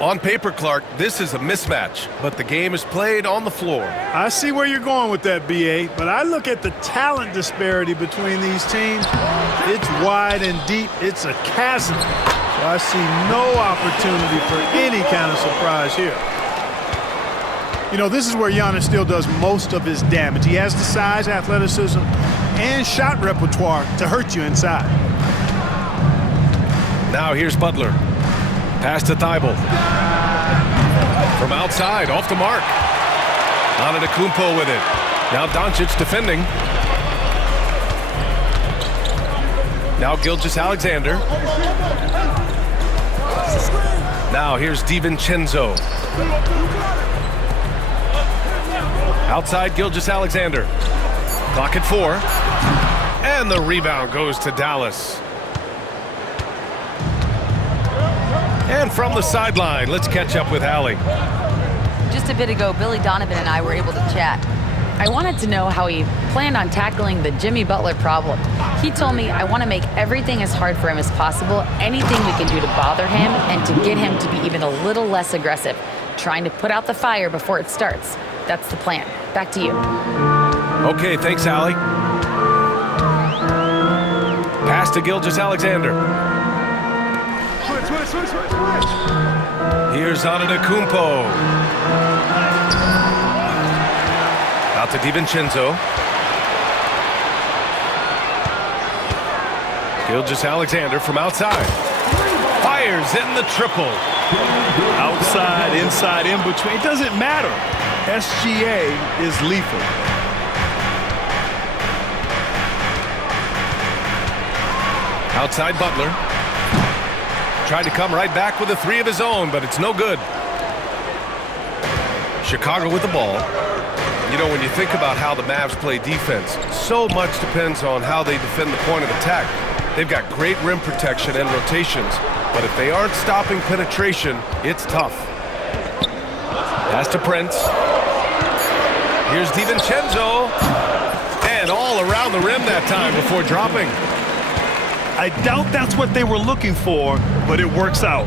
On paper, Clark, this is a mismatch, but the game is played on the floor. I see where you're going with that, B.A., but I look at the talent disparity between these teams. It's wide and deep. It's a chasm. So I see no opportunity for any kind of surprise here. You know, this is where Giannis still does most of his damage. He has the size, athleticism, and shot repertoire to hurt you inside. Now here's Butler. Pass to Thibault. From outside, off the mark. Antetokounmpo with it. Now Doncic defending. Now Gilgeous-Alexander. Now here's DiVincenzo. Outside Gilgeous-Alexander. Clock at 4. And the rebound goes to Dallas. And from the sideline, let's catch up with Allie. Just a bit ago, Billy Donovan and I were able to chat. I wanted to know how he planned on tackling the Jimmy Butler problem. He told me, I want to make everything as hard for him as possible, anything we can do to bother him and to get him to be even a little less aggressive, trying to put out the fire before it starts. That's the plan. Back to you. Okay, thanks, Allie. Pass to Gilgeous-Alexander. Here's Antetokounmpo. Out to DiVincenzo. Gilgeous-Alexander from outside. Fires in the triple. Outside, inside, in between. It doesn't matter. SGA is lethal. Outside Butler. Tried to come right back with a 3 of his own, but it's no good. Chicago with the ball. You know, when you think about how the Mavs play defense, so much depends on how they defend the point of attack. They've got great rim protection and rotations, but if they aren't stopping penetration, it's tough. Pass to Prince. Here's DiVincenzo. And all around the rim that time before dropping. I doubt that's what they were looking for, but it works out.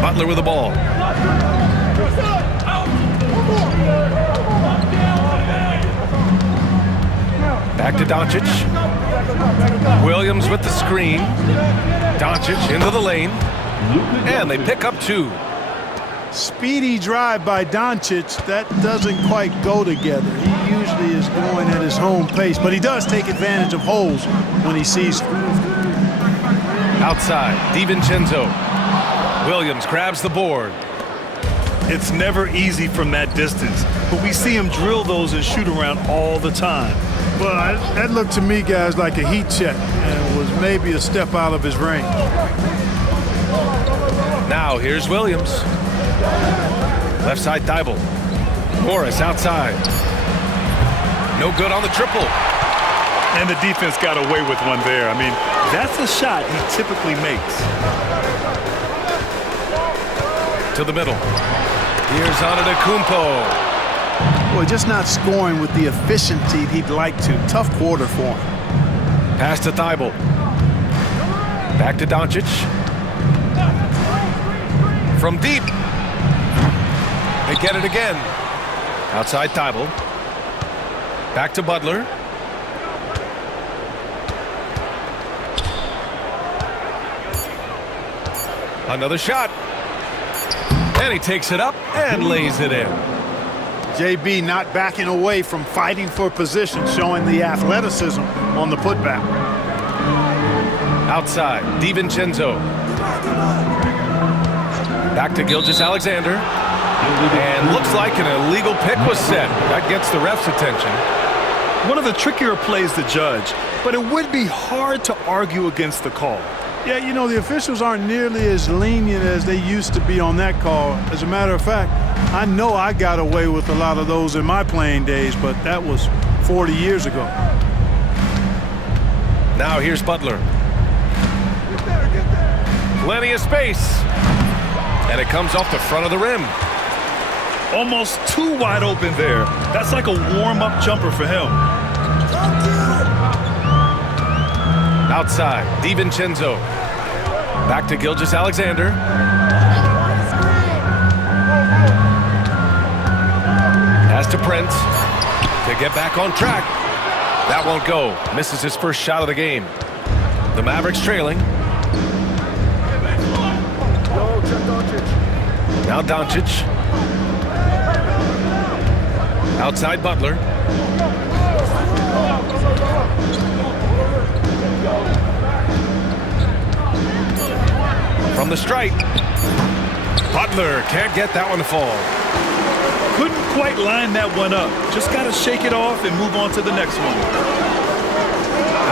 Butler with the ball. Back to Doncic. Williams with the screen. Doncic into the lane. And they pick up 2. Speedy drive by Doncic. That doesn't quite go together. He usually is going at his home pace, but he does take advantage of holes when he sees them. Outside, DiVincenzo. Williams grabs the board. It's never easy from that distance, but we see him drill those and shoot around all the time. Well, that looked to me, guys, like a heat check, and was maybe a step out of his range. Now here's Williams. Left side Thibault. Morris outside. No good on the triple. And the defense got away with one there. I mean, that's a shot he typically makes. To the middle. Here's Antetokounmpo. Boy, just not scoring with the efficiency he'd like to. Tough quarter for him. Pass to Thibault. Back to Doncic. From deep. They get it again. Outside Thibault. Back to Butler. Another shot. And he takes it up and lays it in. JB not backing away from fighting for position, showing the athleticism on the putback. Outside, DiVincenzo. Back to Gilgeous-Alexander. And looks like an illegal pick was set. That gets the ref's attention. One of the trickier plays to judge, but it would be hard to argue against the call. Yeah, you know, the officials aren't nearly as lenient as they used to be on that call. As a matter of fact, I know I got away with a lot of those in my playing days, but that was 40 years ago. Now here's Butler. Plenty of space. And it comes off the front of the rim. Almost too wide open there. That's like a warm-up jumper for him. Outside, DiVincenzo. Back to Gilgeous-Alexander. to Prince to get back on track. That won't go. Misses his first shot of the game. The Mavericks trailing. Now Doncic. Outside Butler. From the stripe. Butler can't get that one to fall. Couldn't quite line that one up. Just got to shake it off and move on to the next one.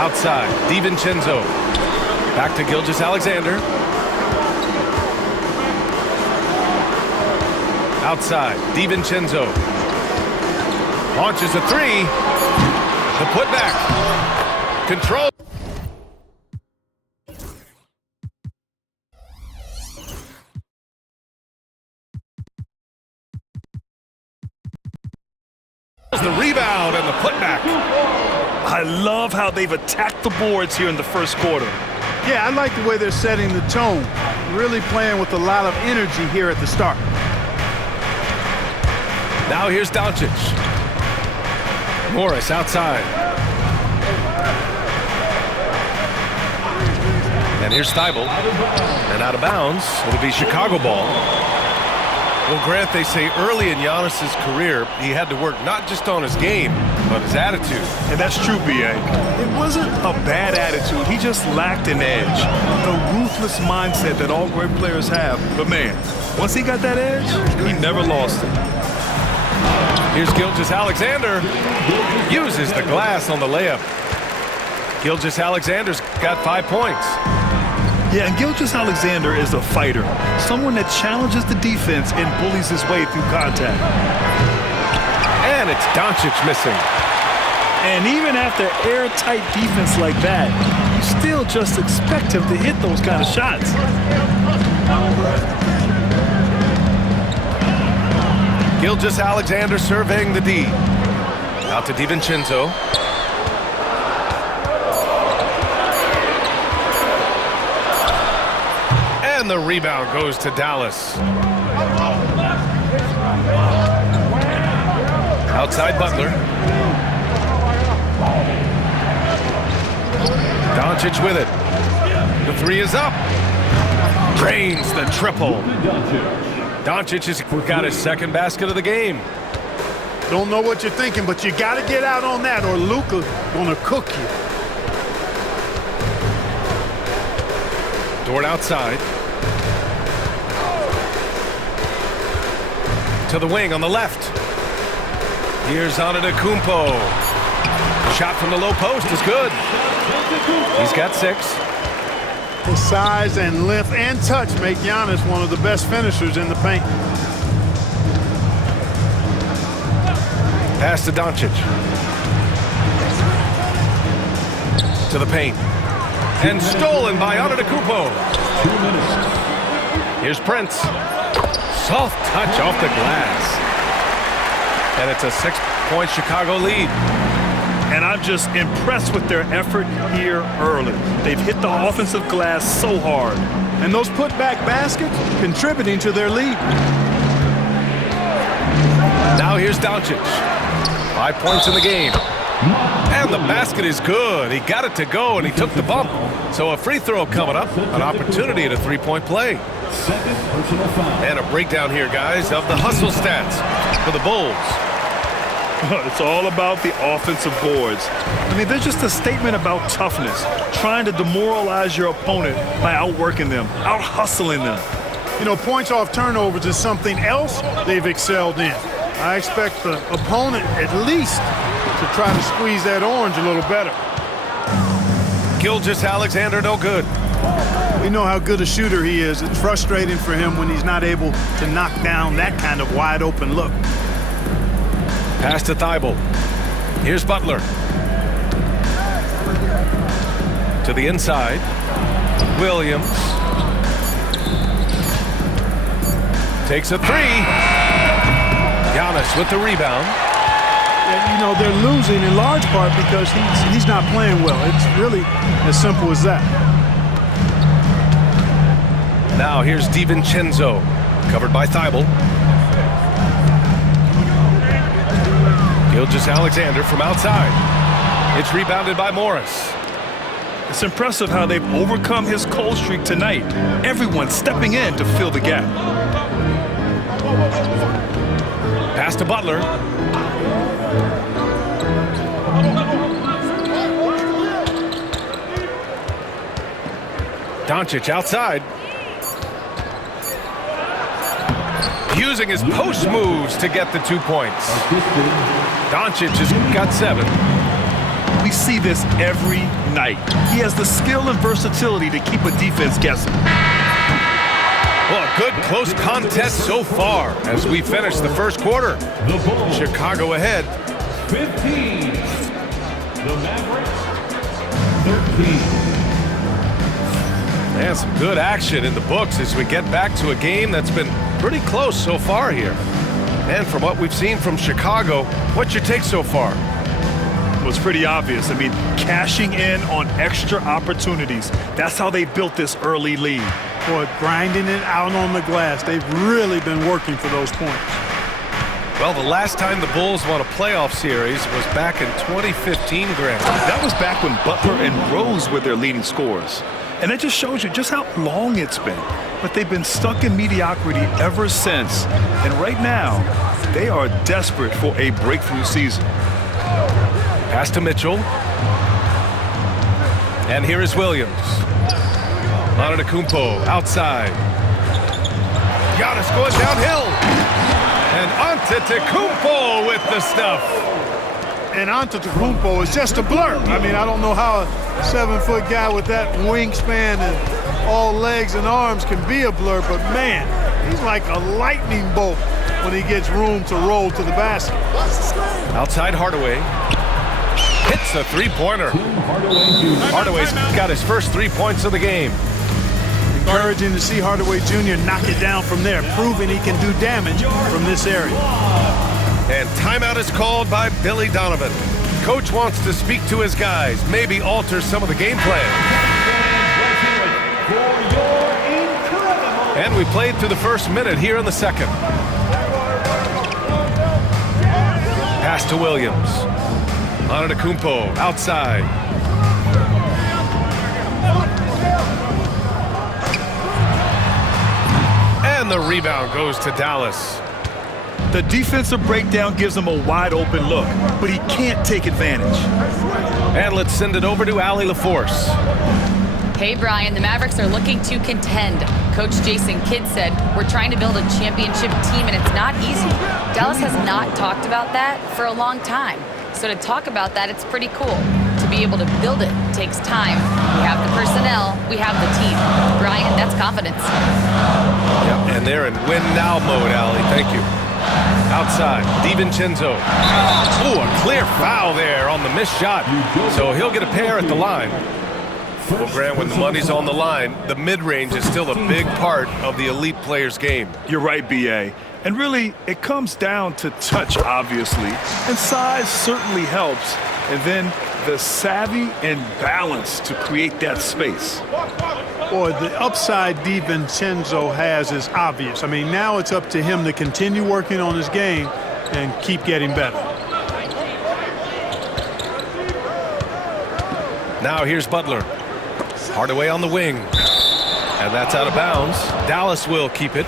Outside, DiVincenzo. Back to Gilgeous-Alexander. Outside, DiVincenzo. Launches a three. The putback. Control. The rebound and the putback. I love how they've attacked the boards here in the first quarter. Yeah, I like the way they're setting the tone. Really playing with a lot of energy here at the start. Now here's Doncic. Morris outside. And here's Thibault. And out of bounds. It'll be Chicago ball. Well, Grant, they say early in Giannis's career, he had to work not just on his game, but his attitude. And that's true, B.A. It wasn't a bad attitude. He just lacked an edge. The ruthless mindset that all great players have. But, man, once he got that edge, he never lost it. Here's Gilgeous-Alexander. Uses the glass on the layup. Gilgeous-Alexander's got 5 points. Yeah, and Gilgeous-Alexander is a fighter. Someone that challenges the defense and bullies his way through contact. And it's Doncic missing. And even after airtight defense like that, you still just expect him to hit those kind of shots. Gilgeous-Alexander surveying the D. Out to DiVincenzo. And the rebound goes to Dallas. Outside Butler. Doncic with it. The three is up. Drains the triple. Doncic has got his second basket of the game. Don't know what you're thinking, but you got to get out on that or Luka gonna cook you. Dort outside. To the wing on the left. Here's Antetokounmpo. Shot from the low post is good. He's got 6. His size and length and touch make Giannis one of the best finishers in the paint. Pass to Doncic. To the paint. And stolen by Antetokounmpo. Here's Prince. Soft touch off the glass. And it's a 6-point Chicago lead. And I'm just impressed with their effort here early. They've hit the offensive glass so hard. And those putback baskets contributing to their lead. Now here's Doncic. 5 points in the game. And the basket is good. He got it to go, and he took the bump. So a free throw coming up. An opportunity at a 3-point play. And a breakdown here, guys, of the hustle stats for the Bulls. It's all about the offensive boards. I mean, they're just a statement about toughness, trying to demoralize your opponent by outworking them, out-hustling them. You know, points off turnovers is something else they've excelled in. I expect the opponent at least to try to squeeze that orange a little better. Gilgeous-Alexander no good. We know how good a shooter he is. It's frustrating for him when he's not able to knock down that kind of wide open look. Pass to Thibault. Here's Butler. To the inside. Williams. Takes a three. Giannis with the rebound. And, you know, they're losing in large part because he's not playing well. It's really as simple as that. Now here's DiVincenzo. Covered by Thibault. Gilgeous-Alexander from outside. It's rebounded by Morris. It's impressive how they've overcome his cold streak tonight. Everyone stepping in to fill the gap. Pass to Butler. Doncic outside. Using his post moves to get the 2 points. Doncic has got 7. We see this every night. He has the skill and versatility to keep a defense guessing. Well, a good close contest so far as we finish the first quarter. Chicago ahead. 15. The Mavericks 13. And some good action in the books as we get back to a game that's been pretty close so far here. And from what we've seen from Chicago, what's your take so far? Well, it's pretty obvious. I mean, cashing in on extra opportunities. That's how they built this early lead. Boy, grinding it out on the glass. They've really been working for those points. Well, the last time the Bulls won a playoff series was back in 2015, Grant. That was back when Butler and Rose were their leading scorers. And that just shows you just how long it's been. But they've been stuck in mediocrity ever since. And right now, they are desperate for a breakthrough season. Pass to Mitchell. And here is Williams. Antetokounmpo outside. Giannis going downhill. And Antetokounmpo with the stuff. And Antetokounmpo is just a blur. I mean, I don't know how a 7-foot guy with that wingspan and all legs and arms can be a blur, but man, he's like a lightning bolt when he gets room to roll to the basket. Outside Hardaway. Hits a three-pointer. Hardaway's got his first 3 points of the game. Encouraging to see Hardaway Jr. knock it down from there, proving he can do damage from this area. And timeout is called by Billy Donovan. Coach wants to speak to his guys, maybe alter some of the game plan. And we played through the first minute here in the second. Pass to Williams. Antetokounmpo outside. And the rebound goes to Dallas. The defensive breakdown gives him a wide open look, but he can't take advantage. And let's send it over to Allie LaForce. Hey, Brian, the Mavericks are looking to contend. Coach Jason Kidd said, we're trying to build a championship team, and it's not easy. Dallas has not talked about that for a long time. So to talk about that, it's pretty cool. To be able to build it takes time. We have the personnel, we have the team. Brian, that's confidence. Yep, and they're in win-now mode, Allie. Thank you. Outside, DiVincenzo. Ooh, a clear foul there on the missed shot. So he'll get a pair at the line. Well, Grant, when the money's on the line, the mid-range is still a big part of the elite player's game. You're right, B.A. And really, it comes down to touch, obviously. And size certainly helps. And then the savvy and balance to create that space. Boy, the upside DiVincenzo has is obvious. I mean, now it's up to him to continue working on his game and keep getting better. Now here's Butler. Hardaway on the wing. And that's out of bounds. Dallas will keep it.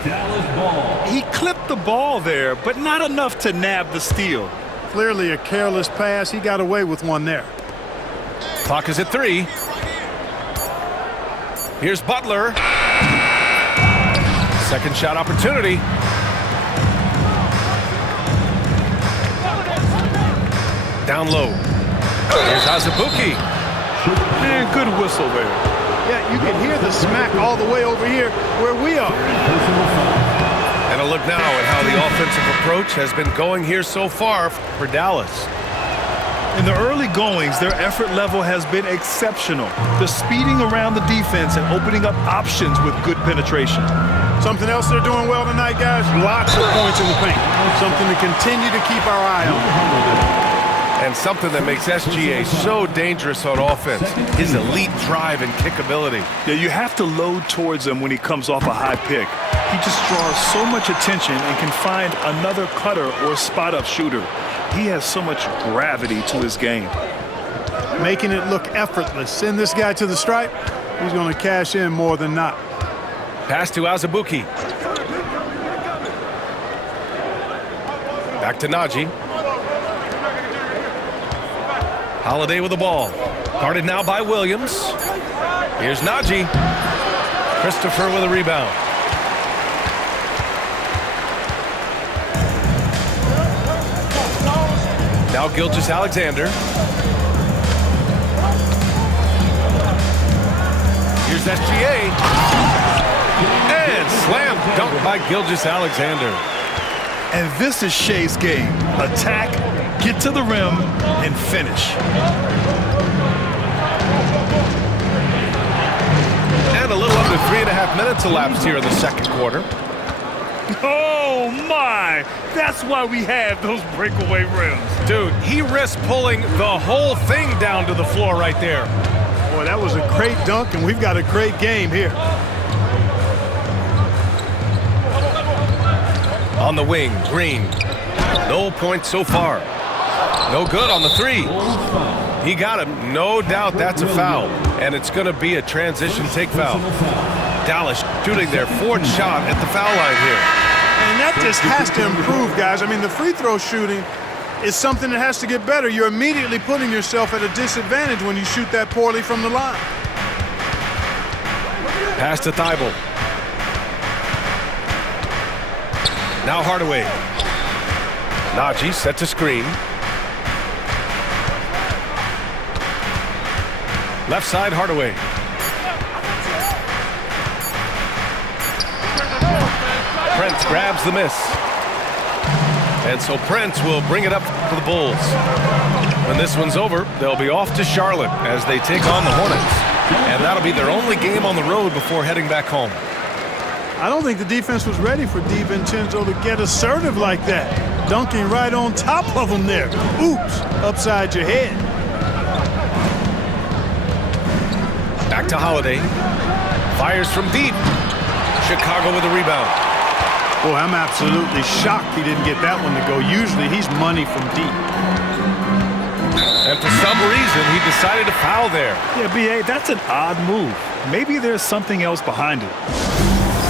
He clipped the ball there, but not enough to nab the steal. Clearly a careless pass. He got away with one there. Clock is at 3. Here's Butler. Second shot opportunity. Down low. Here's Azubuike. Man, good whistle there. Yeah, you can hear the smack all the way over here where we are. And a look now at how the offensive approach has been going here so far for Dallas. In the early goings, their effort level has been exceptional. The speeding around the defense and opening up options with good penetration. Something else they're doing well tonight, guys? Lots of points in the paint. Something to continue to keep our eye on. And something that makes SGA so dangerous on offense, his elite drive and kickability. Yeah, you have to load towards him when he comes off a high pick. He just draws so much attention and can find another cutter or spot-up shooter. He has so much gravity to his game. Making it look effortless. Send this guy to the stripe. He's going to cash in more than not. Pass to Azubuike. Back to Najee. Holiday with the ball. Guarded now by Williams. Here's Najee. Christopher with a rebound. Now Gilgeous-Alexander. Here's SGA. And slam dunk by Gilgeous-Alexander. And this is Shea's game. Attack, get to the rim, and finish. And a little under 3.5 minutes elapsed here in the second quarter. Oh, my! That's why we have those breakaway rims. Dude, he risked pulling the whole thing down to the floor right there. Boy, that was a great dunk, and we've got a great game here. On the wing, Green. No points so far. No good on the three. He got him. No doubt that's a foul. And it's going to be a transition take foul. Dallas shooting their fourth shot at the foul line here. And that just has to improve, guys. I mean, the free throw shooting is something that has to get better. You're immediately putting yourself at a disadvantage when you shoot that poorly from the line. Pass to Thibault. Now Hardaway. Najee sets a screen. Left side, Hardaway. Prince grabs the miss. And so Prince will bring it up to the Bulls. When this one's over, they'll be off to Charlotte as they take on the Hornets. And that'll be their only game on the road before heading back home. I don't think the defense was ready for DiVincenzo to get assertive like that. Dunking right on top of him there. Oops, upside your head. Back to Holiday. Fires from deep. Chicago with a rebound. Boy, I'm absolutely shocked he didn't get that one to go. Usually he's money from deep. And for some reason, he decided to foul there. Yeah, B.A., that's an odd move. Maybe there's something else behind it.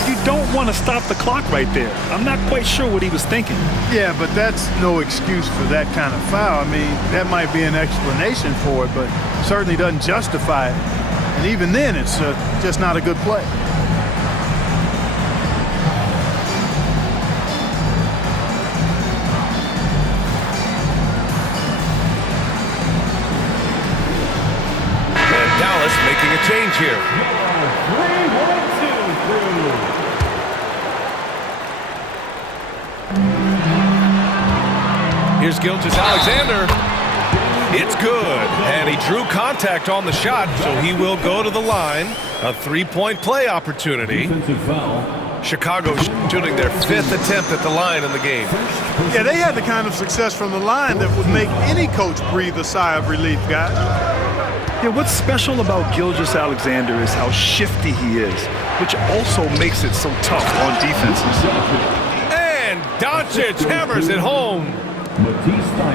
You don't want to stop the clock right there. I'm not quite sure what he was thinking. Yeah, but that's no excuse for that kind of foul. I mean, that might be an explanation for it, but certainly doesn't justify it. And even then, it's just not a good play. And Dallas making a change here. Here's Gilgeous-Alexander. It's good. And he drew contact on the shot, so he will go to the line. A three-point play opportunity. Chicago shooting their fifth attempt at the line in the game. Yeah, they had the kind of success from the line that would make any coach breathe a sigh of relief, guys. Yeah, what's special about Gilgeous-Alexander is how shifty he is, which also makes it so tough on defenses. And Doncic hammers it home.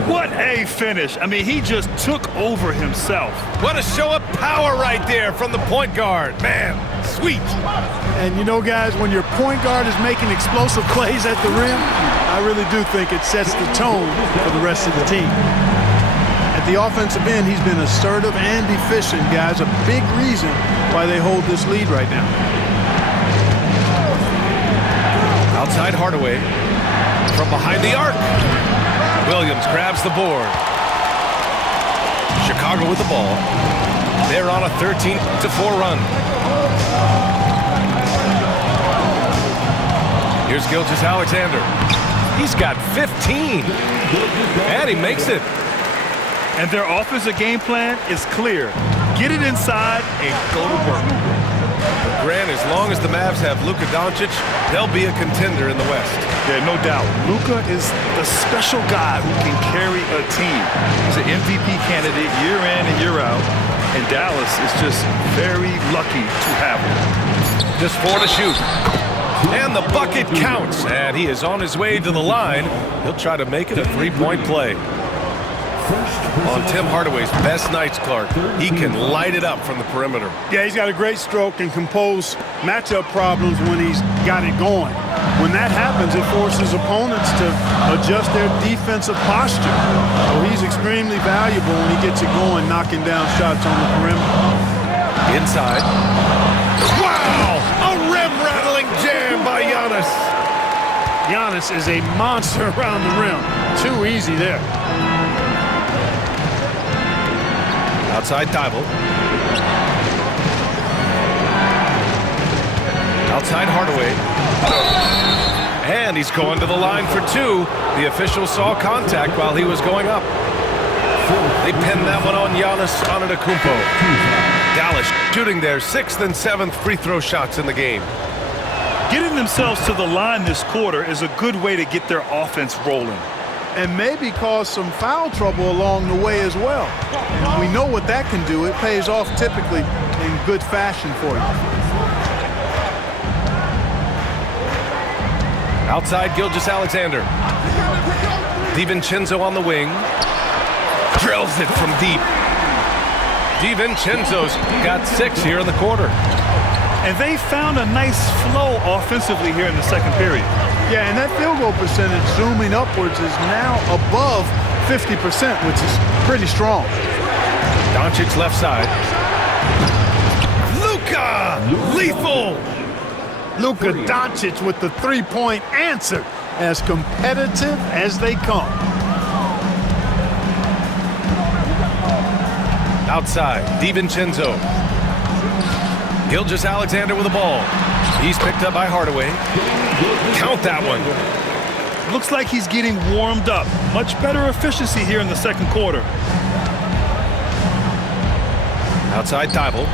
What a finish. I mean, he just took over himself. What a show of power right there from the point guard. Man, sweet. And you know, guys, when your point guard is making explosive plays at the rim, I really do think it sets the tone for the rest of the team. At the offensive end, he's been assertive and efficient, guys. A big reason why they hold this lead right now. Outside Hardaway. From behind the arc. Williams grabs the board. Chicago with the ball. They're on a 13-4 run. Here's Gilgeous-Alexander. He's got 15. And he makes it. And their offensive game plan is clear. Get it inside and go to work. Grant, as long as the Mavs have Luka Doncic, they'll be a contender in the West. Yeah, no doubt. Luka is the special guy who can carry a team. He's an MVP candidate year in and year out. And Dallas is just very lucky to have him. Just 4 to shoot. And the bucket counts, and he is on his way to the line. He'll try to make it a three-point play. On Tim Hardaway's best nights, Clark, he can light it up from the perimeter. Yeah, he's got a great stroke and can pose matchup problems when he's got it going. When that happens, it forces opponents to adjust their defensive posture. So he's extremely valuable when he gets it going, knocking down shots on the perimeter. Inside. Wow! A rim-rattling jam by Giannis. Giannis is a monster around the rim. Too easy there. Outside Thibault. Outside Hardaway. And he's going to the line for two. The official saw contact while he was going up. They pinned that one on Giannis Antetokounmpo. Dallas shooting their 6th and 7th free throw shots in the game. Getting themselves to the line this quarter is a good way to get their offense rolling. And maybe cause some foul trouble along the way as well. And we know what that can do. It pays off typically in good fashion for you. Outside Gilgeous-Alexander. DiVincenzo on the wing. Drills it from deep. DiVincenzo's got 6 here in the quarter. And they found a nice flow offensively here in the second period. Yeah, and that field goal percentage zooming upwards is now above 50%, which is pretty strong. Doncic left side. Luka! Lethal! Luka Doncic with the three-point answer, as competitive as they come. Outside, DiVincenzo. Gilgeous-Alexander with the ball. He's picked up by Hardaway. Count that one. Looks like he's getting warmed up. Much better efficiency here in the second quarter. Outside Thibault.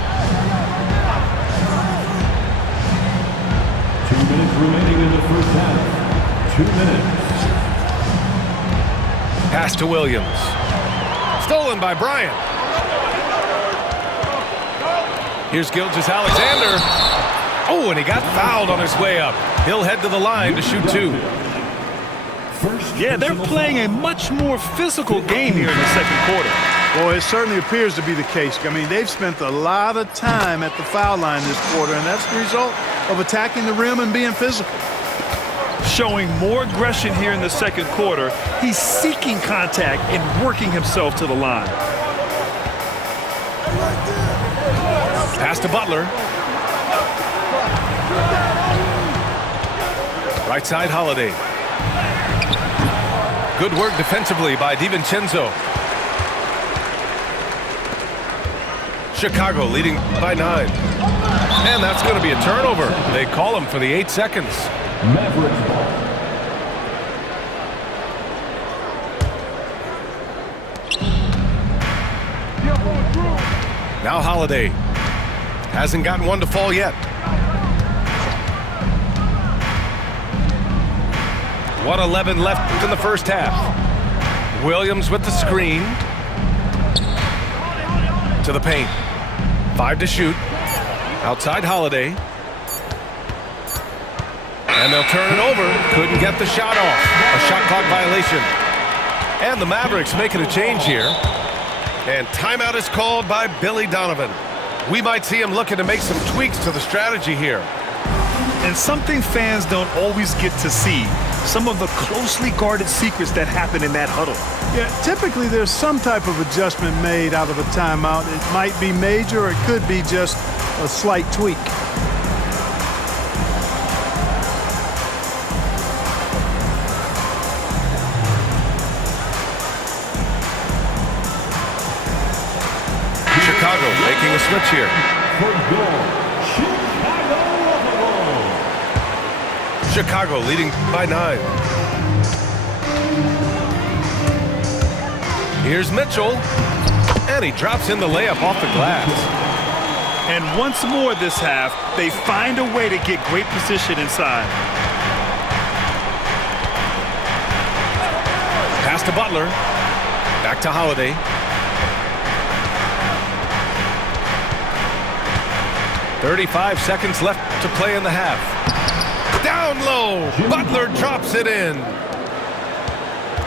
2 minutes remaining in the first half. 2 minutes. Pass to Williams. Stolen by Bryant. Here's Gilgeous-Alexander. Oh, and he got fouled on his way up. He'll head to the line to shoot 2. Yeah, they're playing a much more physical game here in the second quarter. Well, it certainly appears to be the case. I mean, they've spent a lot of time at the foul line this quarter, and that's the result of attacking the rim and being physical. Showing more aggression here in the second quarter. He's seeking contact and working himself to the line. Pass to Butler. Right side Holiday. Good work defensively by DiVincenzo. Chicago leading by 9. And that's going to be a turnover. They call him for the 8 seconds. Mavericks ball. Now Holiday. Hasn't gotten one to fall yet. 1:11 left in the first half. Williams with the screen. To the paint. 5 to shoot. Outside Holiday. And they'll turn it over. Couldn't get the shot off. A shot clock violation. And the Mavericks making a change here. And timeout is called by Billy Donovan. We might see him looking to make some tweaks to the strategy here. And something fans don't always get to see. Some of the closely guarded secrets that happen in that huddle. Yeah, typically there's some type of adjustment made out of a timeout. It might be major, or it could be just a slight tweak. Chicago making a switch here. Chicago leading by 9. Here's Mitchell. And he drops in the layup off the glass. And once more this half, they find a way to get great position inside. Pass to Butler. Back to Holiday. .35 seconds left to play in the half. Down low. Butler drops it in.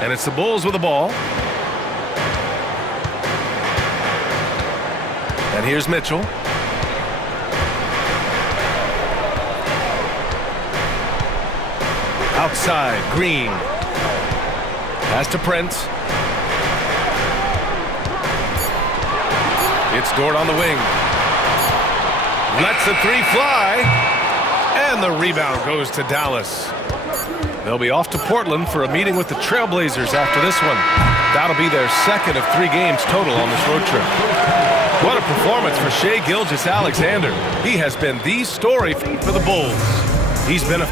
And it's the Bulls with the ball. And here's Mitchell. Outside, Green. Pass to Prince. It's Dort on the wing. Lets the three fly. And the rebound goes to Dallas. They'll be off to Portland for a meeting with the Trailblazers after this one. That'll be their second of 3 games total on this road trip. What a performance for Shai Gilgeous-Alexander. He has been the story for the Bulls. He's been a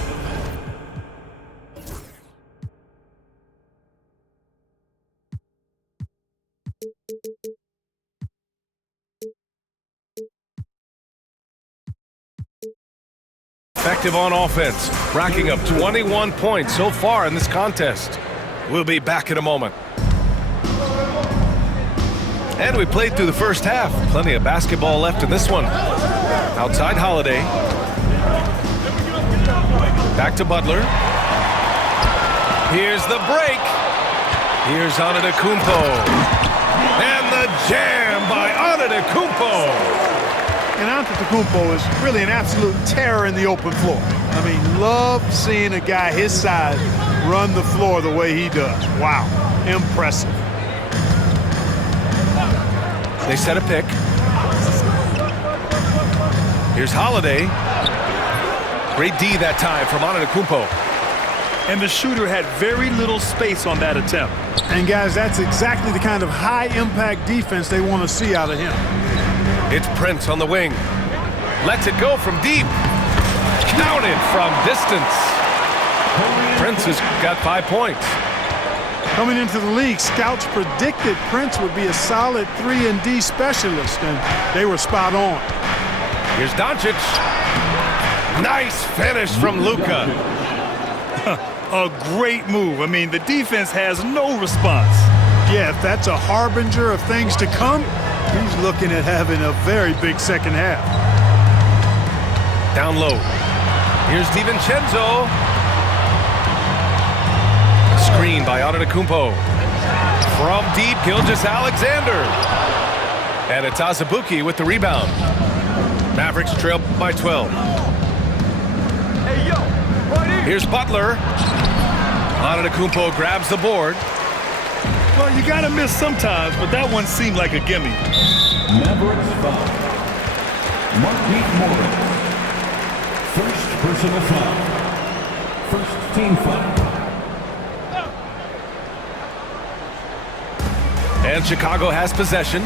effective on offense, racking up 21 points so far in this contest. We'll be back in a moment. And we played through the first half. Plenty of basketball left in this one. Outside Holiday. Back to Butler. Here's the break. Here's Antetokounmpo. And the jam by Antetokounmpo. And Antetokounmpo is really an absolute terror in the open floor. I mean, love seeing a guy his size run the floor the way he does. Wow, impressive. They set a pick. Here's Holiday. Great D that time from Antetokounmpo. And the shooter had very little space on that attempt. And guys, that's exactly the kind of high-impact defense they want to see out of him. It's Prince on the wing. Lets it go from deep. Counted from distance. Prince has got 5 points. Coming into the league, scouts predicted Prince would be a solid 3-and-D specialist, and they were spot on. Here's Doncic. Nice finish from Luka. A great move. I mean, the defense has no response. Yeah, if that's a harbinger of things to come, he's looking at having a very big second half. Down low. Here's DiVincenzo. Screen by Antetokounmpo. From deep, Gilgeous-Alexander. And it's Azubuike with the rebound. Mavericks trail by 12. Here's Butler. Antetokounmpo grabs the board. Well, you got to miss sometimes, but that one seemed like a gimme. Mavericks foul. Marquise Morris. First personal foul. First team foul. And Chicago has possession.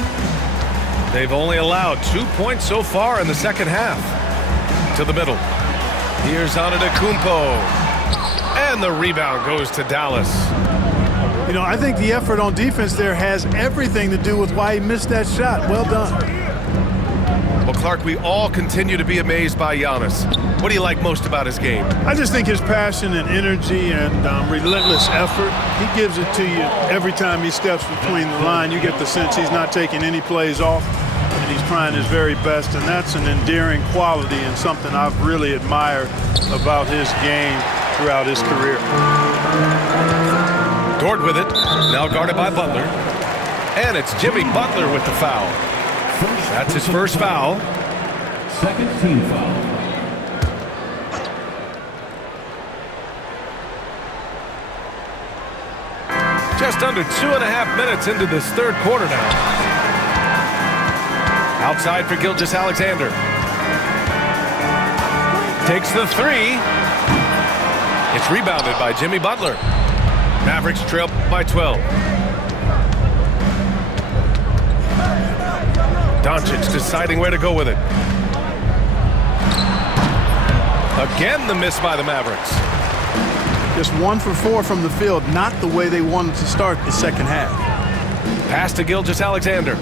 They've only allowed 2 points so far in the second half. To the middle. Here's Antetokounmpo. And the rebound goes to Dallas. You know, I think the effort on defense there has everything to do with why he missed that shot. Well done. Well, Clark, we all continue to be amazed by Giannis. What do you like most about his game? I just think his passion and energy and relentless effort, he gives it to you every time he steps between the line. You get the sense he's not taking any plays off, and he's trying his very best, and that's an endearing quality and something I've really admired about his game throughout his career. Dort with it, now guarded by Butler. And it's Jimmy Butler with the foul. That's his first foul. Second team foul. Just under 2.5 minutes into this third quarter now. Outside for Gilgeous-Alexander. Takes the three. It's rebounded by Jimmy Butler. Mavericks trail by 12. Doncic deciding where to go with it. Again, the miss by the Mavericks. Just 1 for 4 from the field, not the way they wanted to start the second half. Pass to Gilgeous-Alexander.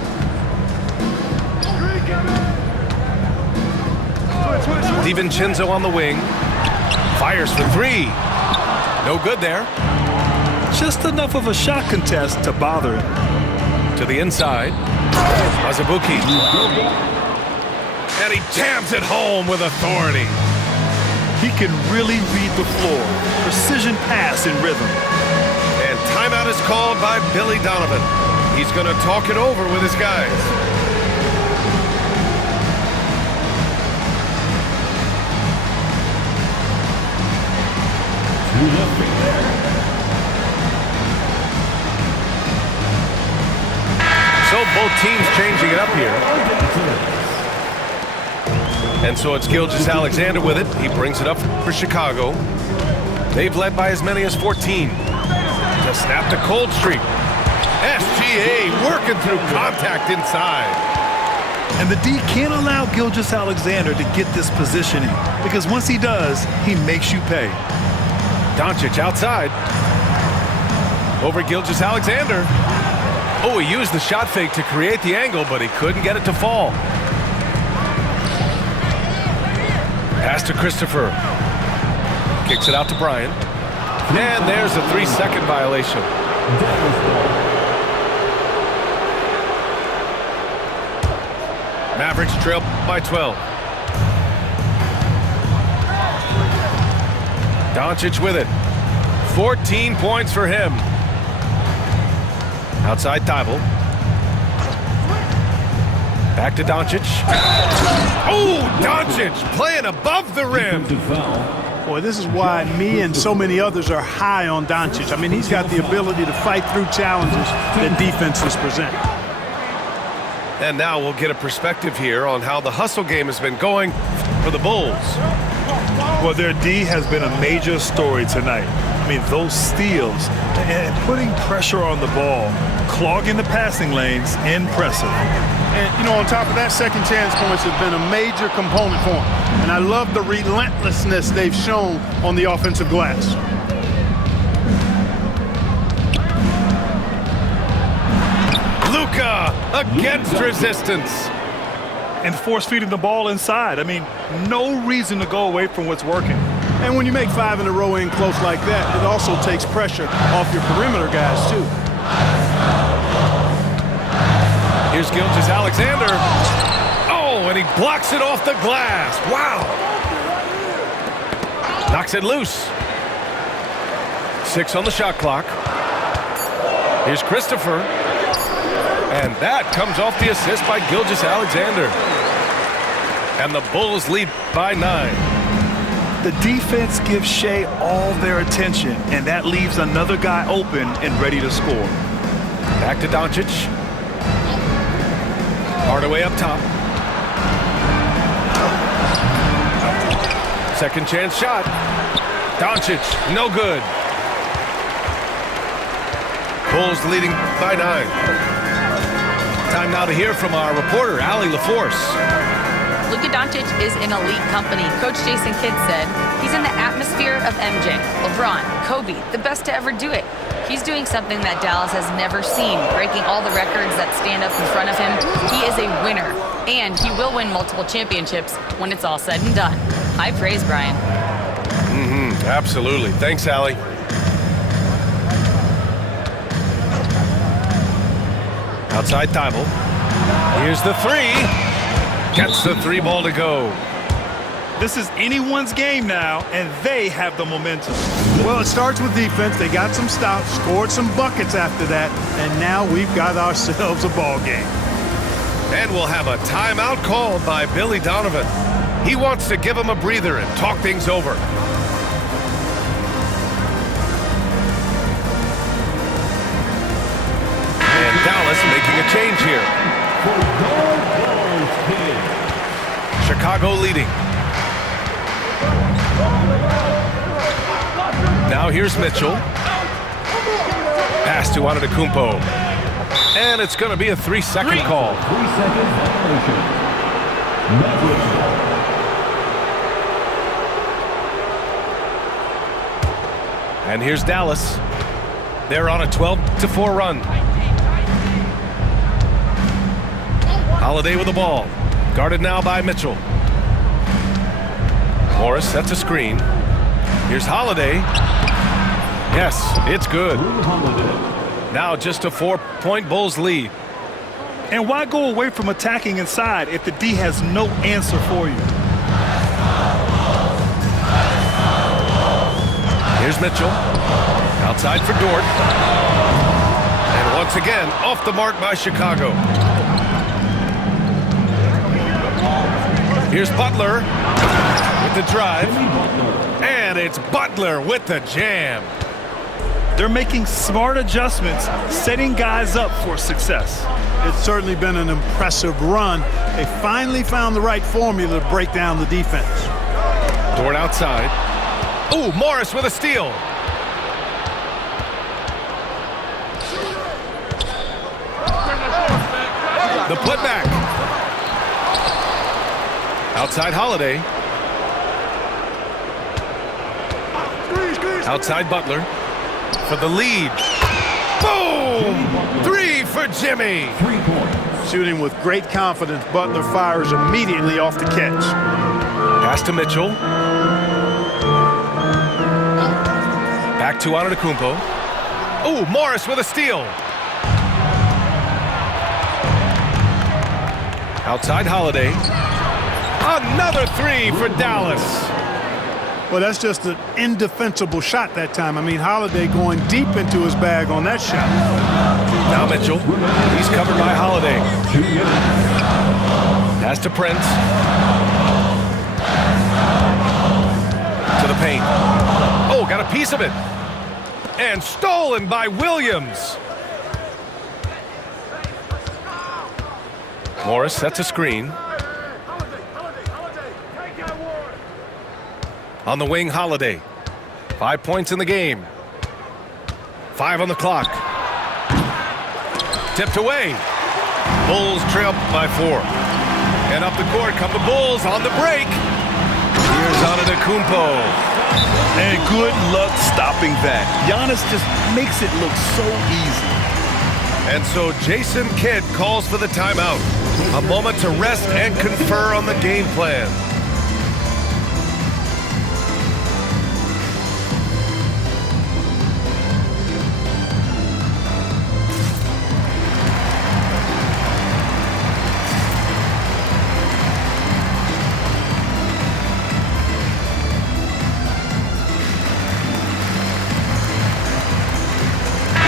DiVincenzo on the wing. Fires for 3. No good there. Just enough of a shot contest to bother him. To the inside. Azubuike. And he jams it home with authority. He can really read the floor. Precision pass and rhythm. And timeout is called by Billy Donovan. He's going to talk it over with his guys. So both teams changing it up here. And so it's Gilgeous-Alexander with it. He brings it up for Chicago. They've led by as many as 14. To snap the cold streak. SGA working through contact inside. And the D can't allow Gilgeous-Alexander to get this positioning, because once he does, he makes you pay. Doncic outside. Over Gilgeous-Alexander. Oh, he used the shot fake to create the angle, but he couldn't get it to fall. Pass to Christopher. Kicks it out to Bryant. And there's a 3-second violation. Mavericks trail by 12. Doncic with it. 14 points for him. Outside Thibault. Back to Doncic. Oh, Doncic playing above the rim. Boy, this is why me and so many others are high on Doncic. I mean, he's got the ability to fight through challenges that defenses present. And now we'll get a perspective here on how the hustle game has been going for the Bulls. Well, their D has been a major story tonight. I mean, those steals and putting pressure on the ball, clogging the passing lanes, impressive. And, you know, on top of that, second chance points have been a major component for them. And I love the relentlessness they've shown on the offensive glass. Luka against resistance. And force feeding the ball inside. I mean, no reason to go away from what's working. And when you make 5 in a row in close like that, it also takes pressure off your perimeter guys, too. Here's Gilgeous-Alexander. Oh, and he blocks it off the glass. Wow. Knocks it loose. 6 on the shot clock. Here's Christopher. And that comes off the assist by Gilgeous-Alexander. And the Bulls lead by 9. The defense gives Shea all their attention, and that leaves another guy open and ready to score. Back to Doncic. Hardaway up top. Second chance shot. Doncic, no good. Bulls leading by 9. Time now to hear from our reporter, Allie LaForce. Luka Doncic is in elite company. Coach Jason Kidd said he's in the atmosphere of MJ, LeBron, Kobe, the best to ever do it. He's doing something that Dallas has never seen, breaking all the records that stand up in front of him. He is a winner, and he will win multiple championships when it's all said and done. High praise, Brian. Absolutely. Thanks, Allie. Outside Thibault. Here's the 3. Gets the 3 ball to go. This is anyone's game now, and they have the momentum. Well, it starts with defense. They got some stops, scored some buckets after that, and now we've got ourselves a ball game. And we'll have a timeout called by Billy Donovan. He wants to give him a breather and talk things over. And Dallas making a change here. Chicago leading. Now here's Mitchell. Pass to Antetokounmpo. And it's going to be a 3-second call. 3-second violation. And here's Dallas. They're on a 12-4 run. Holiday with the ball. Guarded now by Mitchell. Morris sets a screen. Here's Holiday. Yes, it's good. Now just a 4-point Bulls lead. And why go away from attacking inside if the D has no answer for you? Here's Mitchell. Outside for Dort. And once again, off the mark by Chicago. Here's Butler with the drive. And it's Butler with the jam. They're making smart adjustments, setting guys up for success. It's certainly been an impressive run. They finally found the right formula to break down the defense. Dort outside. Ooh, Morris with a steal. The putback. Outside Holiday. Outside Butler for the lead. Boom! 3 for Jimmy. 3 points. Shooting with great confidence, Butler fires immediately off the catch. Pass to Mitchell. Back to Antetokounmpo. Ooh, Morris with a steal. Outside Holiday. Another 3 for Dallas. Well, that's just an indefensible shot that time. I mean, Holiday going deep into his bag on that shot. Now Mitchell. He's covered by Holiday. 2 minutes. Pass to Prince. To the paint. Oh, got a piece of it. And stolen by Williams. Morris sets a screen. On the wing, Holiday. 5 points in the game. 5 on the clock. Tipped away. Bulls trail by 4. And up the court come the Bulls on the break. Here's Antetokounmpo. And good luck stopping that. Giannis just makes it look so easy. And so Jason Kidd calls for the timeout. A moment to rest and confer on the game plan.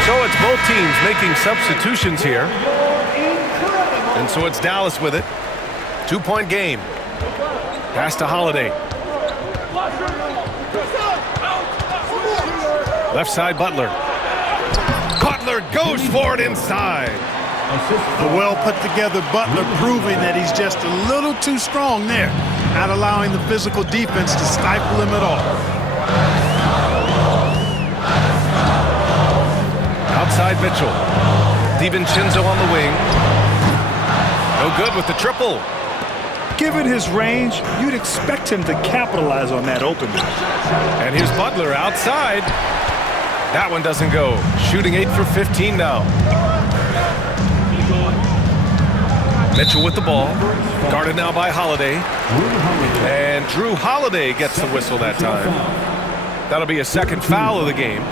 So it's both teams making substitutions here. And so it's Dallas with it. 2-point game. Pass to Holiday. Left side, Butler. Butler goes for it inside. The well put together Butler proving that he's just a little too strong there, not allowing the physical defense to stifle him at all. Outside Mitchell. DiVincenzo on the wing. No good with the triple. Given his range, you'd expect him to capitalize on that opening. And here's Butler outside. That one doesn't go. Shooting 8 for 15 now. Mitchell with the ball. Guarded now by Holiday. And Drew Holiday gets the whistle that time. That'll be a second foul of the game.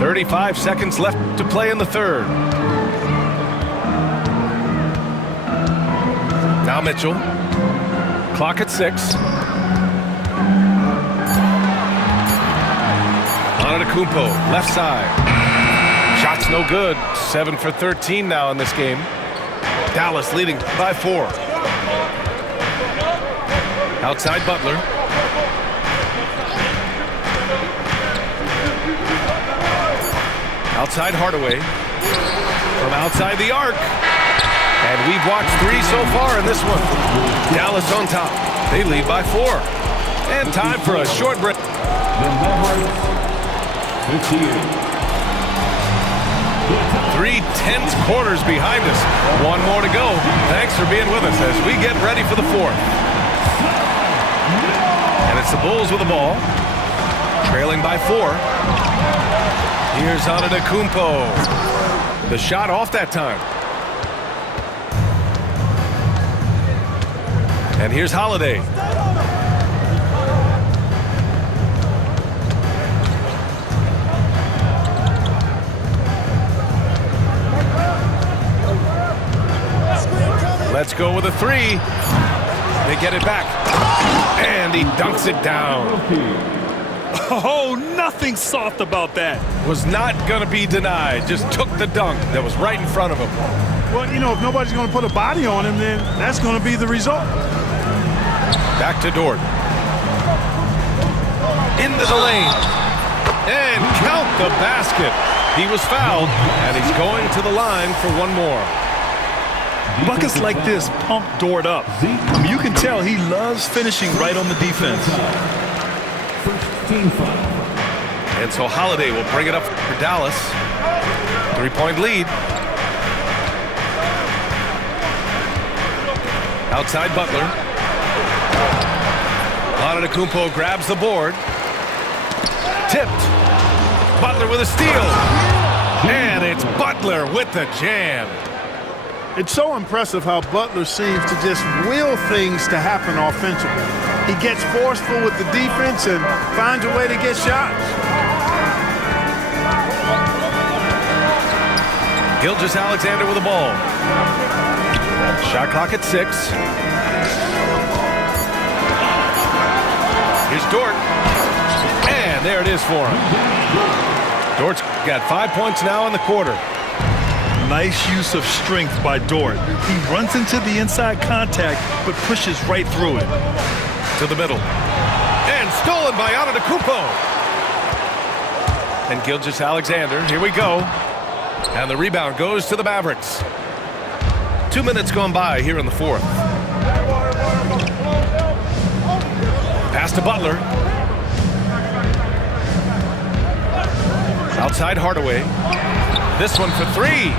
35 seconds left to play in the third. Now Mitchell. Clock at 6. Antetokounmpo, left side. Shot's no good. 7 for 13 now in this game. Dallas leading by 4. Outside Butler. Outside Hardaway. From outside the arc. And we've watched 3 so far in this one. Dallas on top. They lead by 4. And time for a short break. The Mavericks, 58. 3 tense quarters behind us. 1 more to go. Thanks for being with us as we get ready for the 4th. And it's the Bulls with the ball. Trailing by 4. Here's Antetokounmpo. The shot off that time. And here's Holiday. Let's go with a 3. They to get it back. And he dunks it down. Oh, nothing soft about that. Was not going to be denied. Just took the dunk that was right in front of him. Well, you know, if nobody's going to put a body on him, then that's going to be the result. Back to Dort. Into the lane. And count the basket. He was fouled, and he's going to the line for one more. Buckets like this pump Dort up. I mean, you can tell he loves finishing right on the defense. First team foul. And so Holiday will bring it up for Dallas. 3-point lead. Outside Butler. Antetokounmpo grabs the board. Tipped. Butler with a steal. And it's Butler with the jam. It's so impressive how Butler seems to just will things to happen offensively. He gets forceful with the defense and finds a way to get shots. Gilgeous-Alexander with the ball. Shot clock at 6. Here's Dort. And there it is for him. Dort's got 5 points now in the quarter. Nice use of strength by Dort. He runs into the inside contact, but pushes right through it. To the middle. And stolen by Antetokounmpo. And Gilgeous-Alexander, here we go. And the rebound goes to the Mavericks. 2 minutes gone by here in the fourth. Pass to Butler. Outside Hardaway. This one for 3.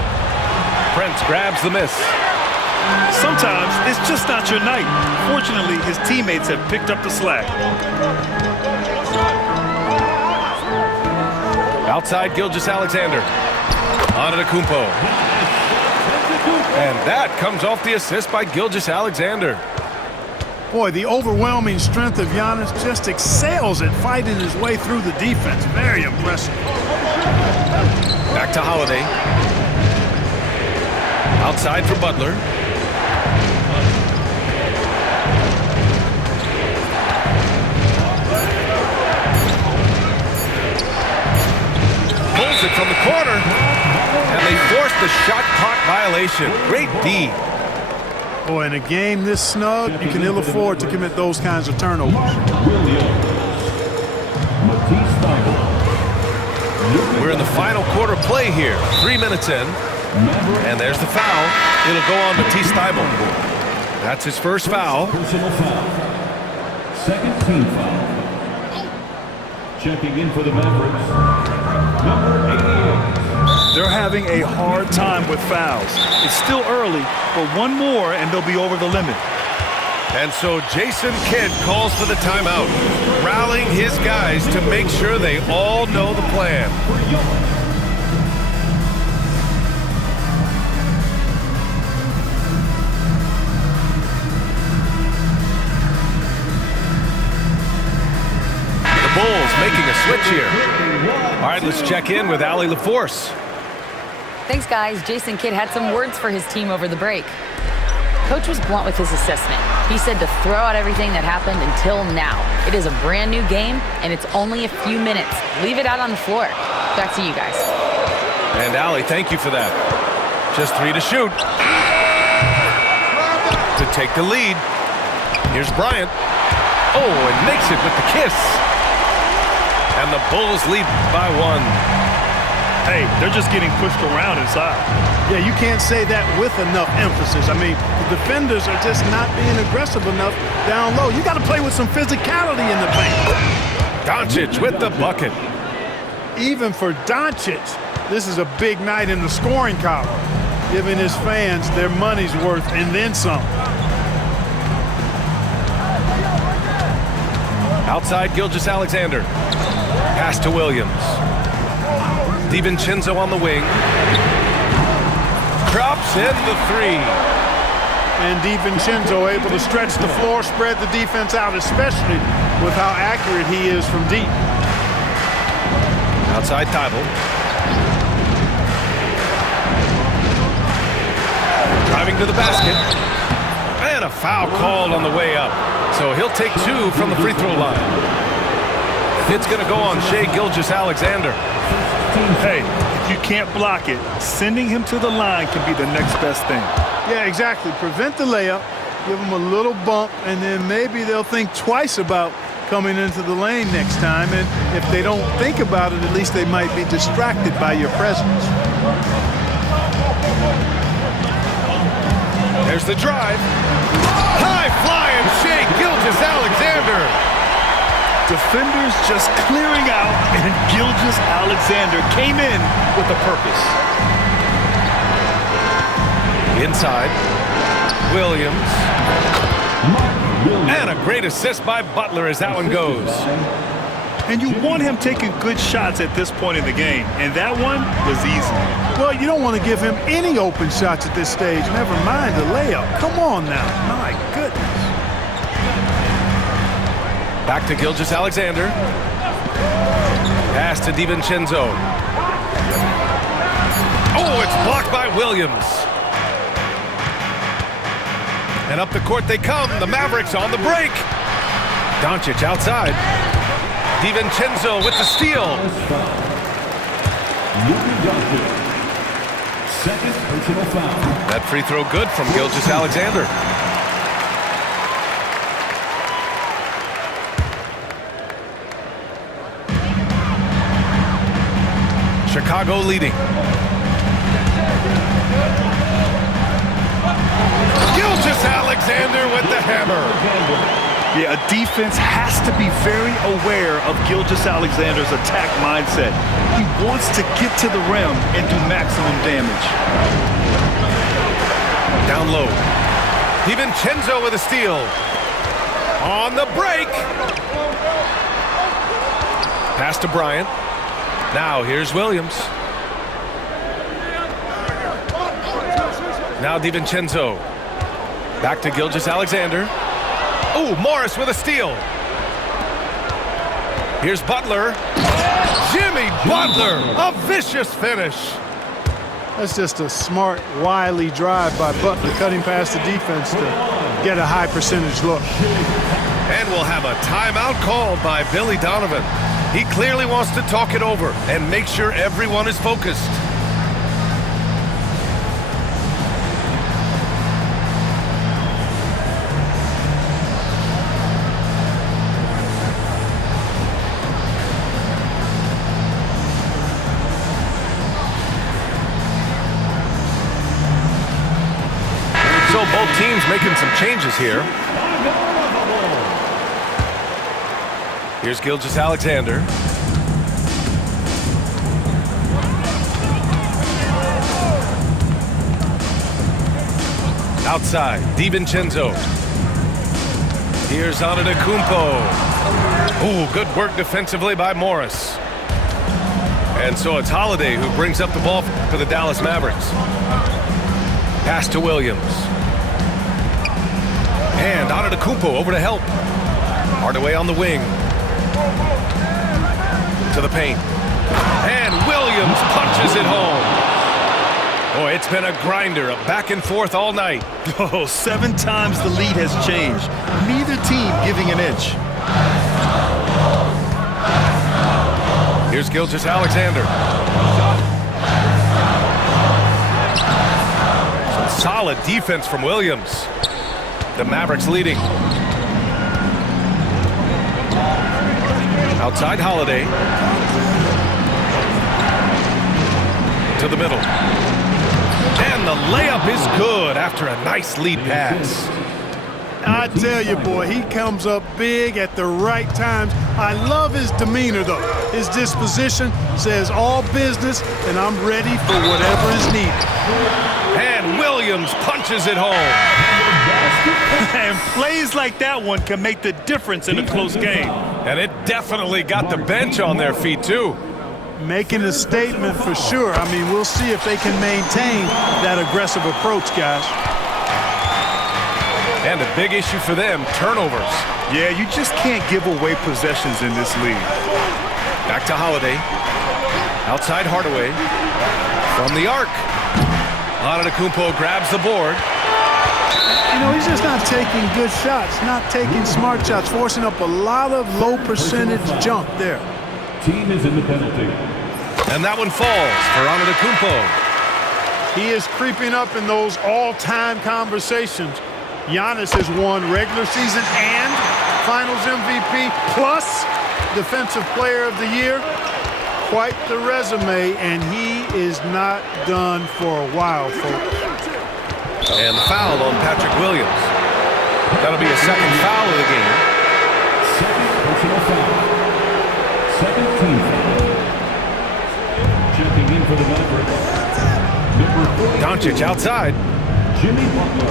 Prince grabs the miss. Sometimes it's just not your night. Fortunately, his teammates have picked up the slack. Outside Gilgeous-Alexander. Antetokounmpo. And that comes off the assist by Gilgeous-Alexander. Boy, the overwhelming strength of Giannis just excels at fighting his way through the defense. Very impressive. Back to Holiday. Outside for Butler. Pulls it from the corner. And they force the shot clock violation. Great D. Boy, in a game this snug, you can ill afford to commit those kinds of turnovers. We're in the final quarter play here. 3 minutes in. And there's the foul. It'll go on Matisse Thybulle. That's his first foul. Personal foul. Second team foul. Checking in for the Mavericks, number 88. They're having a hard time with fouls. It's still early, but one more and they'll be over the limit. And so Jason Kidd calls for the timeout, rallying his guys to make sure they all know the plan. The Bulls making a switch here. All right, let's check in with Allie LaForce. Thanks, guys. Jason Kidd had some words for his team over the break. Coach was blunt with his assessment. He said to throw out everything that happened until now. It is a brand new game, and it's only a few minutes. Leave it out on the floor. Back to you guys. And Allie, thank you for that. Just 3 to shoot. To take the lead. Here's Bryant. Oh, and makes it with the kiss. And the Bulls lead by 1. Hey, they're just getting pushed around inside. Yeah, you can't say that with enough emphasis. I mean, the defenders are just not being aggressive enough down low. You got to play with some physicality in the paint. Doncic with the bucket. Even for Doncic, this is a big night in the scoring column, giving his fans their money's worth and then some. Outside Gilgeous-Alexander. Pass to Williams. DiVincenzo on the wing. Drops in the 3. And DiVincenzo able to stretch the floor, spread the defense out, especially with how accurate he is from deep. Outside Thybulle. Driving to the basket. And a foul called on the way up. So he'll take 2 from the free throw line. It's going to go on Shai Gilgeous-Alexander. Hey, if you can't block it, sending him to the line can be the next best thing. Yeah, exactly. Prevent the layup, give them a little bump, and then maybe they'll think twice about coming into the lane next time. And if they don't think about it, at least they might be distracted by your presence. There's the drive. High flying Shai Gilgeous-Alexander. Defenders just clearing out, and Gilgeous-Alexander came in with a purpose. Inside, Williams. And a great assist by Butler as that one goes. And you want him taking good shots at this point in the game, and that one was easy. Well, you don't want to give him any open shots at this stage, never mind the layup. Come on now, my goodness. Back to Gilgeous-Alexander. Pass to DiVincenzo. Oh, it's blocked by Williams. And up the court they come. The Mavericks on the break. Doncic outside. DiVincenzo with the steal. Second personal foul. That free throw good from Gilgeous-Alexander. Chicago leading. Gilgeous-Alexander with the hammer. Yeah, a defense has to be very aware of Gilgeous-Alexander's attack mindset. He wants to get to the rim and do maximum damage. Down low. DiVincenzo with a steal. On the break. Pass to Bryant. Now here's Williams. Now DiVincenzo. Back to Gilgeous-Alexander. Oh, Morris with a steal. Here's Butler. Jimmy Butler, a vicious finish. That's just a smart, wily drive by Butler, cutting past the defense to get a high percentage look. And we'll have a timeout called by Billy Donovan. He clearly wants to talk it over and make sure everyone is focused. So both teams making some changes here. Here's Gilgeous-Alexander. Outside, DiVincenzo. Here's Antetokounmpo. Ooh, good work defensively by Morris. And so it's Holiday who brings up the ball for the Dallas Mavericks. Pass to Williams. And Antetokounmpo over to help. Hardaway on the wing. To the paint. And Williams punches it home. Boy, it's been a grinder, a back and forth all night. Oh, 7 times the lead has changed. Neither team giving an inch. Here's Gilgeous-Alexander. Some solid defense from Williams. The Mavericks leading. Outside Holiday. To the middle. And the layup is good after a nice lead pass. I tell you, boy, he comes up big at the right times. I love his demeanor, though. His disposition says all business, and I'm ready for whatever is needed. And Williams punches it home. And plays like that one can make the difference in a close game. And it definitely got the bench on their feet, too. Making a statement for sure. I mean, we'll see if they can maintain that aggressive approach, guys. And a big issue for them, turnovers. Yeah, you just can't give away possessions in this league. Back to Holiday. Outside Hardaway. From the arc. Antetokounmpo grabs the board. You know, he's just not taking good shots, not taking smart shots, forcing up a lot of low percentage jump there. Team is in the penalty. And that one falls for Antetokounmpo. He is creeping up in those all-time conversations. Giannis has won regular season and Finals MVP plus Defensive Player of the Year. Quite the resume, and he is not done for a while, folks. And the foul on Patrick Williams. That'll be a second foul of the game. Second personal foul. Second team foul. Checking in for the Mavericks. Number 42. Doncic outside. Jimmy Butler.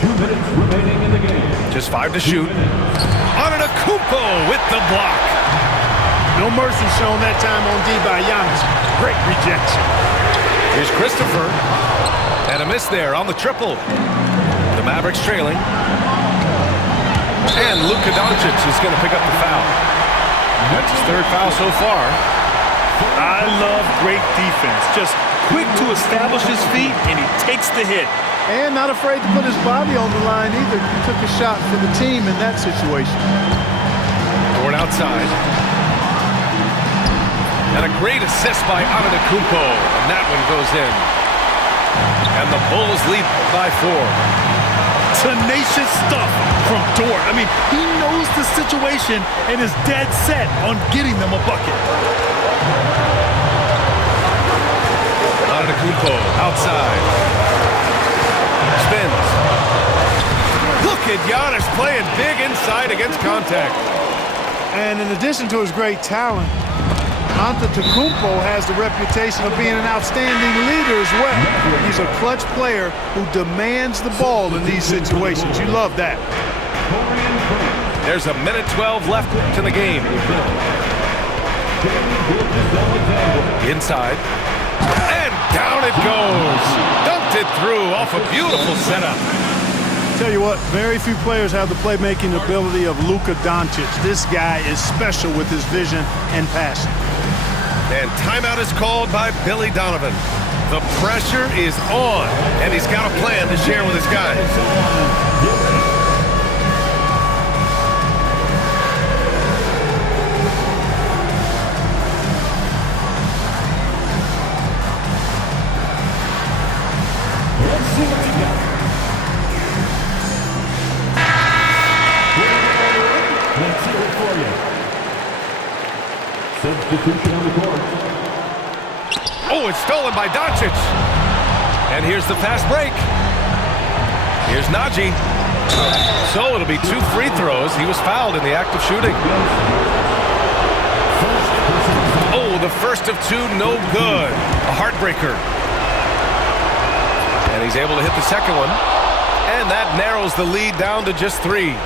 2 minutes remaining in the game. Just 5 to shoot. Antetokounmpo with the block. No mercy shown that time on D by Giannis. Great rejection. Here's Christopher. And a miss there on the triple. The Mavericks trailing. And Luka Doncic is going to pick up the foul. That's his third foul so far. I love great defense. Just quick to establish his feet, and he takes the hit. And not afraid to put his body on the line either. He took a shot for the team in that situation. Toward outside. And a great assist by Antetokounmpo. And that one goes in. And the Bulls lead by 4. Tenacious stuff from Dort. I mean, he knows the situation and is dead set on getting them a bucket. Antetokounmpo outside. Spins. Look at Giannis playing big inside against contact. And in addition to his great talent, Antetokounmpo has the reputation of being an outstanding leader as well. He's a clutch player who demands the ball in these situations. You love that. There's a minute 12 left to the game. Inside. And down it goes. Dunked it through off a beautiful setup. Tell you what, very few players have the playmaking ability of Luka Doncic. This guy is special with his vision and passion. And timeout is called by Billy Donovan. The pressure is on, and he's got a plan to share with his guys. Let's see what you got. Let's hear it for you. Substitution on the court. Oh, it's stolen by Doncic. And here's the fast break. Here's Najee. So it'll be 2 free throws. He was fouled in the act of shooting. Oh, the first of 2, no good. A heartbreaker. And he's able to hit the second one. And that narrows the lead down to just 3.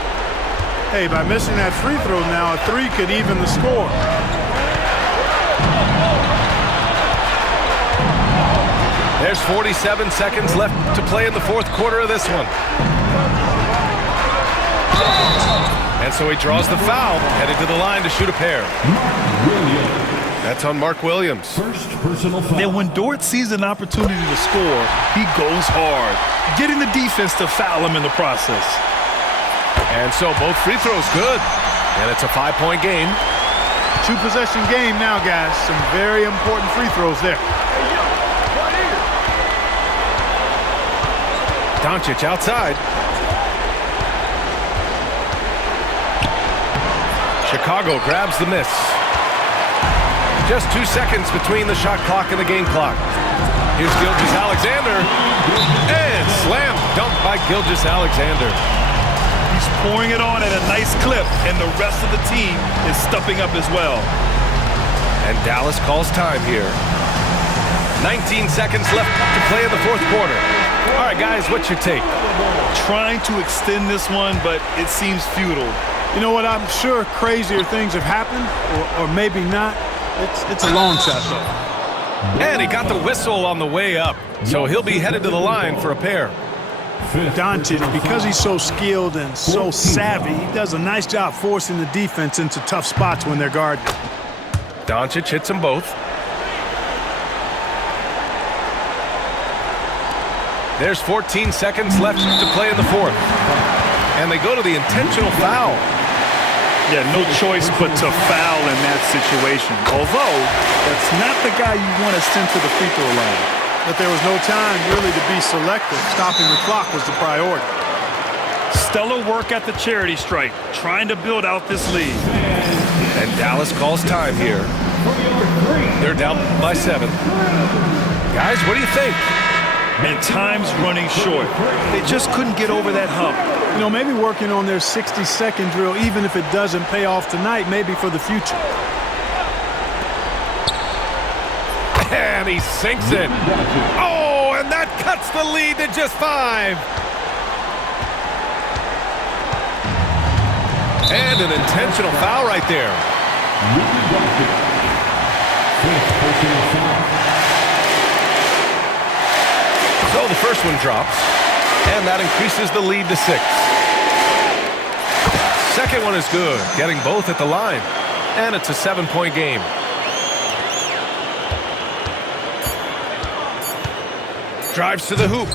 Hey, by missing that free throw now, a 3 could even the score. There's 47 seconds left to play in the fourth quarter of this one. And so he draws the foul, headed to the line to shoot a pair. That's on Mark Williams. First personal foul. And when Dort sees an opportunity to score, he goes hard, getting the defense to foul him in the process. And so both free throws good. And it's a 5-point game. 2-possession game now, guys. Some very important free throws there. Doncic outside. Chicago grabs the miss. Just 2 seconds between the shot clock and the game clock. Here's Gilgeous-Alexander. And slam dunk by Gilgeous-Alexander. He's pouring it on at a nice clip, and the rest of the team is stepping up as well. And Dallas calls time here. 19 seconds left to play in the fourth quarter. All right, guys, what's your take? Trying to extend this one, but it seems futile. You know what? I'm sure crazier things have happened, or maybe not. It's a long shot, though. And he got the whistle on the way up, so he'll be headed to the line for a pair. Doncic, because he's so skilled and so savvy, he does a nice job forcing the defense into tough spots when they're guarded. Doncic hits them both. There's 14 seconds left to play in the fourth. And they go to the intentional foul. Yeah, no choice but to foul in that situation. Although, that's not the guy you want to send to the free throw line. But there was no time really to be selective. Stopping the clock was the priority. Stellar work at the charity stripe, trying to build out this lead. And Dallas calls time here. They're down by 7. Guys, what do you think? And time's running short. They just couldn't get over that hump. You know, maybe working on their 60-second drill, even if it doesn't pay off tonight, maybe for the future. And he sinks it. Oh, and that cuts the lead to just 5. And an intentional foul right there. So the first one drops, and that increases the lead to 6. Second one is good, getting both at the line, and it's a 7-point game. Drives to the hoop.